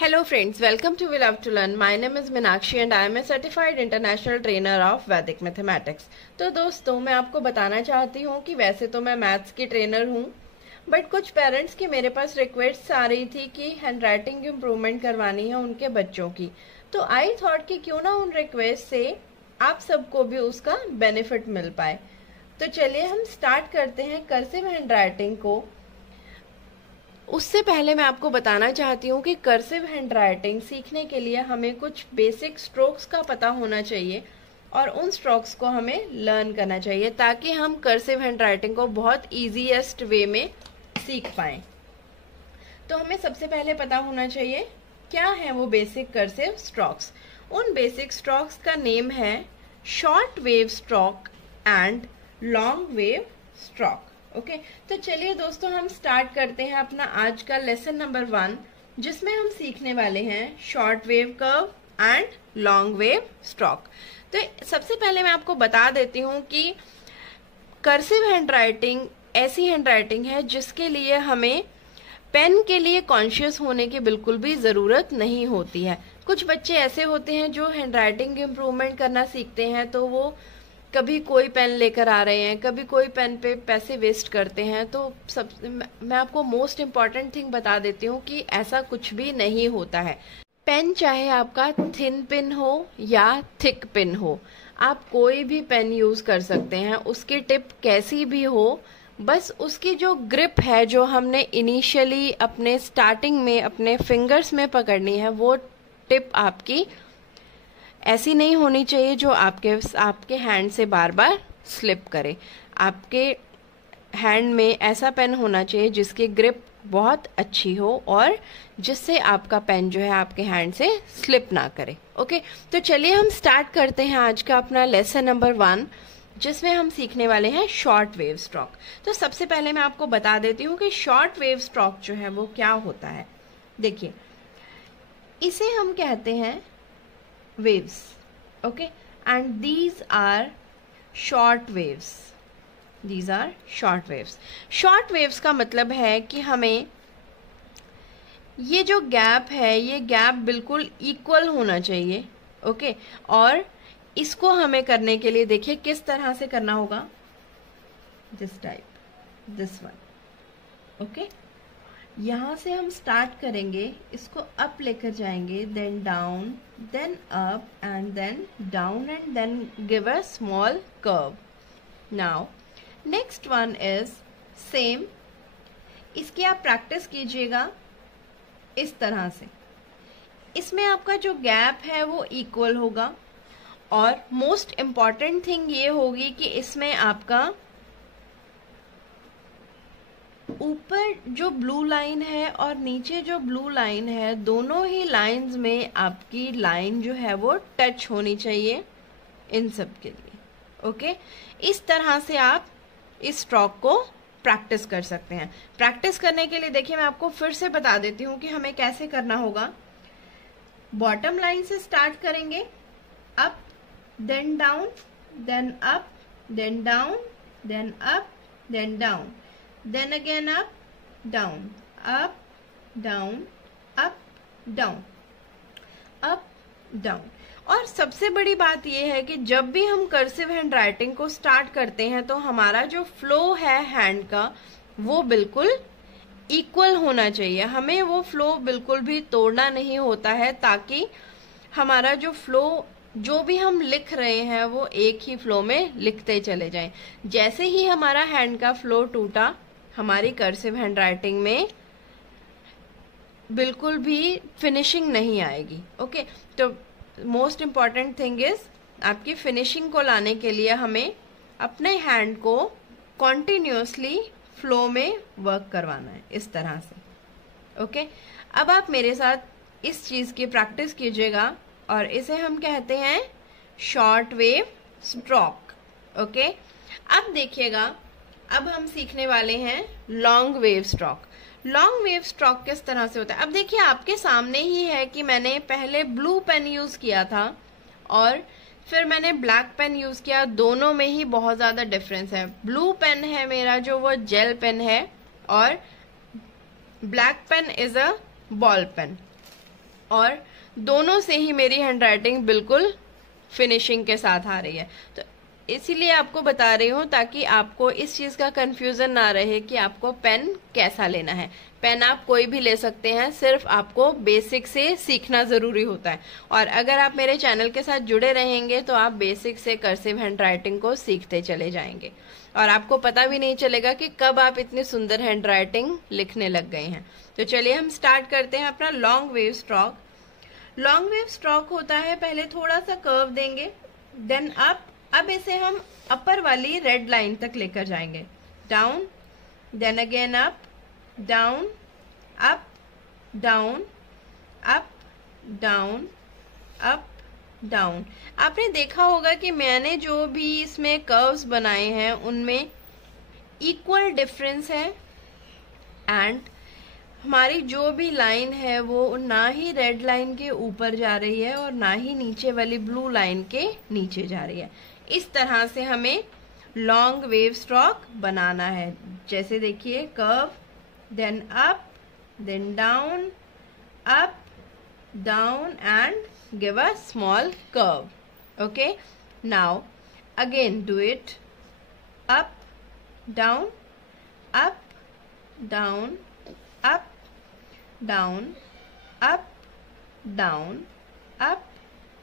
Hello friends, welcome to We Love to Learn. My name is Meenakshi and I am a certified international trainer of Vedic mathematics. तो दोस्तों मैं आपको बताना चाहती हूँ कि वैसे तो मैं मैथ्स की ट्रेनर हूँ, बट कुछ पेरेंट्स की मेरे पास रिक्वेस्ट आ रही थी कि हैंड राइटिंग इम्प्रूवमेंट करवानी है उनके बच्चों की। तो आई थॉट कि क्यों ना उन रिक्वेस्ट से आप सबको भी उसका बेनिफिट मिल पाए। तो चलिए हम स्टार्ट करते हैं कर्सिव हैंड राइटिंग को। उससे पहले मैं आपको बताना चाहती हूँ कि कर्सिव हैंड राइटिंग सीखने के लिए हमें कुछ बेसिक स्ट्रोक्स का पता होना चाहिए और उन स्ट्रोक्स को हमें लर्न करना चाहिए ताकि हम कर्सिव हैंड राइटिंग को बहुत ईजीएस्ट वे में सीख पाएं। तो हमें सबसे पहले पता होना चाहिए क्या है वो बेसिक कर्सिव स्ट्रोक्स। उन बेसिक स्ट्रोक्स का नेम है short wave stroke and long wave stroke. Okay तो चलिए दोस्तों हम स्टार्ट करते हैं अपना आज का लेसन नंबर 1, जिसमें हम सीखने वाले हैं short wave curve and long wave stroke. तो सबसे पहले मैं आपको बता देती हूँ कि कर्सिव हैंड राइटिंग ऐसी हैंड राइटिंग है जिसके लिए हमें पेन के लिए कॉन्शियस होने की बिल्कुल भी जरूरत नहीं होती है। कुछ बच्चे ऐसे होते हैं जो हैंड राइटिंग इम्प्रूवमेंट करना सीखते हैं तो वो कभी कोई पेन लेकर आ रहे हैं, कभी कोई पेन पे पैसे वेस्ट करते हैं। तो सब मैं आपको मोस्ट इम्पॉर्टेंट थिंग बता देती हूँ कि ऐसा कुछ भी नहीं होता है। पेन चाहे आपका थिन पेन हो या थिक पेन हो, आप कोई भी पेन यूज कर सकते हैं, उसकी टिप कैसी भी हो, बस उसकी जो ग्रिप है जो हमने इनिशियली अपने स्टार्टिंग में अपने फिंगर्स में पकड़नी है वो टिप आपकी ऐसी नहीं होनी चाहिए जो आपके हैंड से बार बार स्लिप करे। आपके हैंड में ऐसा पेन होना चाहिए जिसकी ग्रिप बहुत अच्छी हो और जिससे आपका पेन जो है आपके हैंड से स्लिप ना करे। ओके तो चलिए हम स्टार्ट करते हैं आज का अपना लेसन नंबर 1, जिसमें हम सीखने वाले हैं शॉर्ट वेव स्ट्रोक। तो सबसे पहले मैं आपको बता देती हूँ कि शॉर्ट वेव स्ट्रोक जो है वो क्या होता है। देखिए इसे हम कहते हैं waves, okay, and these are short waves. These are short waves. Short waves का मतलब है कि हमें ये जो गैप है ये गैप बिल्कुल इक्वल होना चाहिए। ओके और इसको हमें करने के लिए देखिए किस तरह से करना होगा। This type, this one. Okay यहाँ से हम स्टार्ट करेंगे, इसको अप लेकर जाएंगे, then down, then up and then down and then give a small curve. Now next one is same, इसकी आप प्रैक्टिस कीजिएगा इस तरह से। इसमें आपका जो गैप है वो इक्वल होगा और मोस्ट इम्पॉर्टेंट थिंग ये होगी कि इसमें आपका ऊपर जो ब्लू लाइन है और नीचे जो ब्लू लाइन है दोनों ही लाइंस में आपकी लाइन जो है वो टच होनी चाहिए इन सब के लिए। ओके इस तरह से आप इस स्ट्रोक को प्रैक्टिस कर सकते हैं। प्रैक्टिस करने के लिए देखिए मैं आपको फिर से बता देती हूँ कि हमें कैसे करना होगा। बॉटम लाइन से स्टार्ट करेंगे, up then down, then up, then down, then up, then down, then again up, down, up, down, up, down, up, down। और सबसे बड़ी बात यह है कि जब भी हम कर्सिव हैंड राइटिंग को स्टार्ट करते हैं तो हमारा जो फ्लो है हैंड का वो बिल्कुल इक्वल होना चाहिए। हमें वो फ्लो बिल्कुल भी तोड़ना नहीं होता है ताकि हमारा जो फ्लो जो भी हम लिख रहे हैं वो एक ही फ्लो में लिखते चले जाएं। जैसे ही हमारा हैंड का फ्लो टूटा हमारी कर्सिव हैंड राइटिंग में बिल्कुल भी फिनिशिंग नहीं आएगी। ओके तो मोस्ट इम्पॉर्टेंट थिंग इज आपकी फिनिशिंग को लाने के लिए हमें अपने हैंड को कॉन्टिन्यूसली फ्लो में वर्क करवाना है इस तरह से। ओके अब आप मेरे साथ इस चीज की प्रैक्टिस कीजिएगा और इसे हम कहते हैं शॉर्ट वेव स्ट्रोक। ओके अब देखिएगा अब हम सीखने वाले हैं long wave stroke. Long wave stroke किस तरह से होता है। अब देखिए आपके सामने ही है कि मैंने पहले ब्लू पेन यूज किया था और फिर मैंने ब्लैक पेन यूज किया, दोनों में ही बहुत ज्यादा डिफरेंस है। ब्लू पेन है मेरा जो वो जेल पेन है और black pen is a ball pen. और दोनों से ही मेरी हैंडराइटिंग बिल्कुल फिनिशिंग के साथ आ रही है। तो इसीलिए आपको बता रही हूँ ताकि आपको इस चीज का कंफ्यूजन ना रहे कि आपको पेन कैसा लेना है। पेन आप कोई भी ले सकते हैं, सिर्फ आपको बेसिक से सीखना जरूरी होता है। और अगर आप मेरे चैनल के साथ जुड़े रहेंगे तो आप बेसिक से कर्सिव हैंडराइटिंग को सीखते चले जाएंगे और आपको पता भी नहीं चलेगा कि कब आप इतनी सुंदर हैंडराइटिंग लिखने लग गए हैं। तो चलिए हम स्टार्ट करते हैं अपना long wave stroke. Long wave stroke होता है, पहले थोड़ा सा कर्व देंगे, देन अप। अब इसे हम अपर वाली रेड लाइन तक लेकर जाएंगे, down, then again up, down, up, down, up, down, up, down. आपने देखा होगा कि मैंने जो भी इसमें कर्व्स बनाए हैं उनमें इक्वल डिफरेंस है एंड हमारी जो भी लाइन है वो ना ही रेड लाइन के ऊपर जा रही है और ना ही नीचे वाली ब्लू लाइन के नीचे जा रही है। इस तरह से हमें लॉन्ग वेव स्ट्रोक बनाना है। जैसे देखिए, curve, then up, then down, up, down and give a small curve. Okay, now again do it, up, down, up, down, up, down, up, down, up,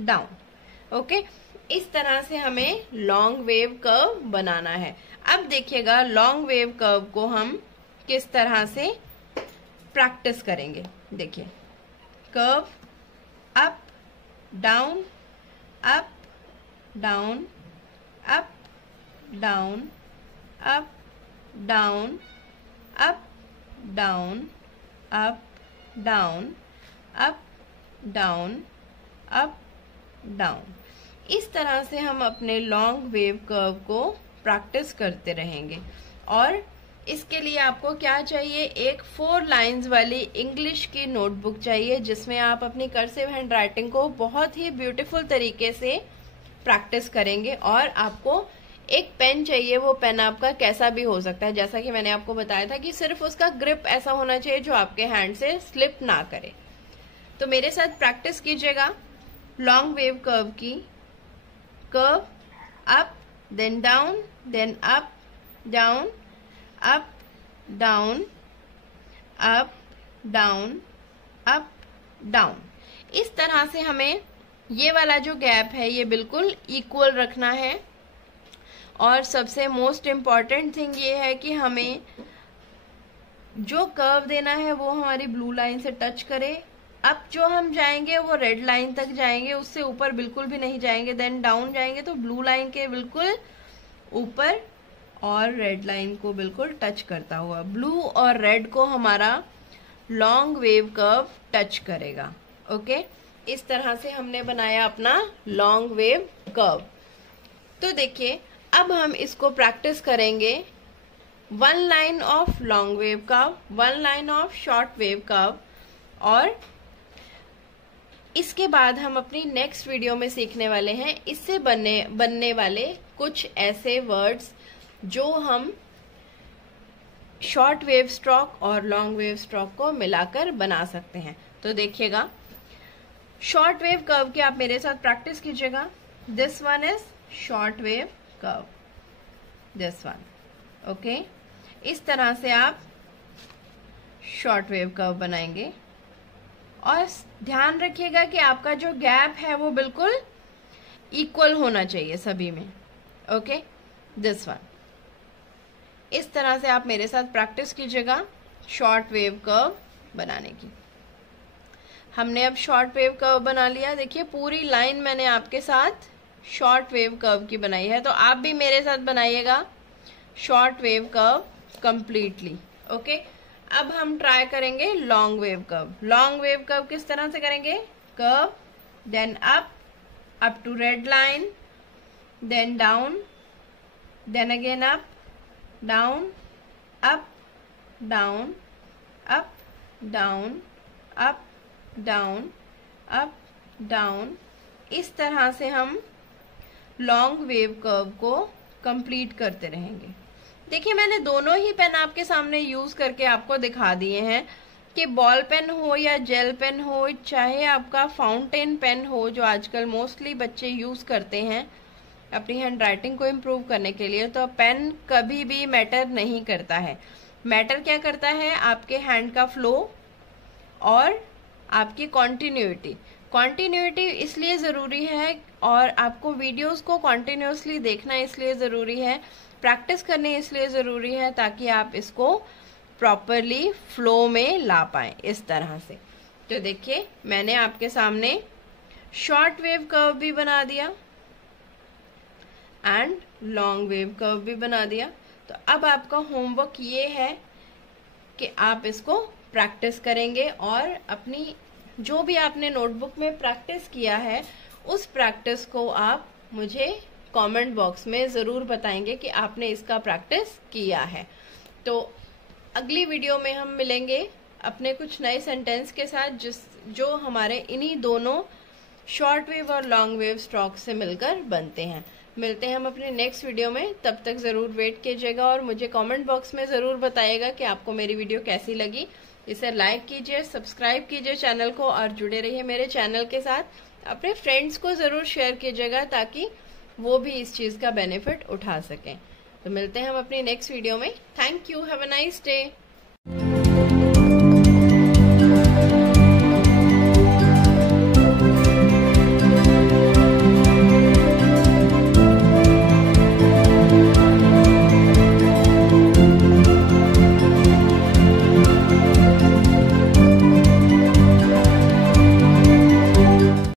down. Okay, इस तरह से हमें long wave curve बनाना है। अब देखिएगा long wave curve को हम किस तरह से प्रैक्टिस करेंगे। देखिए, curve, up, down, up, down, up, down, up, down, up, down, up, down, up, down, up, down. इस तरह से हम अपने लॉन्ग वेव कर्व को प्रैक्टिस करते रहेंगे। और इसके लिए आपको क्या चाहिए, एक 4 लाइंस वाली इंग्लिश की नोटबुक चाहिए जिसमें आप अपनी कर्सिव हैंडराइटिंग को बहुत ही ब्यूटीफुल तरीके से प्रैक्टिस करेंगे। और आपको एक पेन चाहिए, वो पेन आपका कैसा भी हो सकता है, जैसा कि मैंने आपको बताया था कि सिर्फ उसका ग्रिप ऐसा होना चाहिए जो आपके हैंड से स्लिप ना करे। तो मेरे साथ प्रैक्टिस कीजिएगा लॉन्ग वेव कर्व की। Curve, up, then down, then up, down, up, down, up, down, up, down. इस तरह से हमें ये वाला जो गैप है ये बिल्कुल इक्वल रखना है। और सबसे मोस्ट इम्पॉर्टेंट थिंग ये है कि हमें जो कर्व देना है वो हमारी ब्लू लाइन से टच करे। अब जो हम जाएंगे वो रेड लाइन तक जाएंगे, उससे ऊपर बिल्कुल भी नहीं जाएंगे। देन डाउन जाएंगे तो ब्लू लाइन के बिल्कुल ऊपर और रेड लाइन को बिल्कुल टच करता हुआ। ब्लू और रेड को हमारा लॉन्ग वेव कर्व टच करेगा। ओके, इस तरह से हमने बनाया अपना लॉन्ग वेव कर्व। तो देखिए, अब हम इसको प्रैक्टिस करेंगे 1 line of long wave curve, 1 line of short wave curve. और इसके बाद हम अपनी नेक्स्ट वीडियो में सीखने वाले हैं इससे बनने वाले कुछ ऐसे वर्ड्स जो हम शॉर्ट वेव स्ट्रोक और लॉन्ग वेव स्ट्रोक को मिलाकर बना सकते हैं। तो देखिएगा, शॉर्ट वेव कर्व की आप मेरे साथ प्रैक्टिस कीजिएगा। This one is short wave curve, this one. Okay, इस तरह से आप शॉर्ट वेव कर्व बनाएंगे। और ध्यान रखिएगा कि आपका जो गैप है वो बिल्कुल इक्वल होना चाहिए सभी में। Okay, this one. इस तरह से आप मेरे साथ प्रैक्टिस कीजिएगा शॉर्ट वेव कर्व बनाने की। हमने अब शॉर्ट वेव कर्व बना लिया। देखिए, पूरी लाइन मैंने आपके साथ शॉर्ट वेव कर्व की बनाई है, तो आप भी मेरे साथ बनाइएगा short wave curve completely. Okay, अब हम ट्राई करेंगे long wave curve. Long wave curve किस तरह से करेंगे, curve, then up to red line, then down, then again up, down, up, down, up, down, up, down, up, down. इस तरह से हम लॉन्ग वेव कर्व को कंप्लीट करते रहेंगे। देखिए, मैंने दोनों ही पेन आपके सामने यूज करके आपको दिखा दिए हैं कि बॉल पेन हो या जेल पेन हो, चाहे आपका फाउंटेन पेन हो, जो आजकल मोस्टली बच्चे यूज करते हैं अपनी हैंड राइटिंग को इम्प्रूव करने के लिए, तो पेन कभी भी मैटर नहीं करता है। मैटर क्या करता है? आपके हैंड का फ्लो और आपकी कॉन्टिन्यूटी। कॉन्टिन्यूटी इसलिए ज़रूरी है और आपको वीडियोस को कॉन्टिन्यूसली देखना इसलिए ज़रूरी है, प्रैक्टिस करनी इसलिए ज़रूरी है, ताकि आप इसको प्रॉपरली फ्लो में ला पाएं इस तरह से। तो देखिए, मैंने आपके सामने शॉर्ट वेव कर्व भी बना दिया एंड लॉन्ग वेव कर्व भी बना दिया। तो अब आपका होमवर्क ये है कि आप इसको प्रैक्टिस करेंगे और अपनी जो भी आपने नोटबुक में प्रैक्टिस किया है उस प्रैक्टिस को आप मुझे कमेंट बॉक्स में ज़रूर बताएंगे कि आपने इसका प्रैक्टिस किया है। तो अगली वीडियो में हम मिलेंगे अपने कुछ नए सेंटेंस के साथ जो हमारे इन्हीं दोनों शॉर्ट वेव और लॉन्ग वेव स्ट्रोक से मिलकर बनते हैं। मिलते हैं हम अपने नेक्स्ट वीडियो में, तब तक ज़रूर वेट कीजिएगा और मुझे कमेंट बॉक्स में ज़रूर बताइएगा कि आपको मेरी वीडियो कैसी लगी। इसे लाइक कीजिए, सब्सक्राइब कीजिए चैनल को और जुड़े रहिए मेरे चैनल के साथ। अपने फ्रेंड्स को ज़रूर शेयर कीजिएगा ताकि वो भी इस चीज़ का बेनिफिट उठा सकें। तो मिलते हैं हम अपनी नेक्स्ट वीडियो में। Thank you, have a nice day.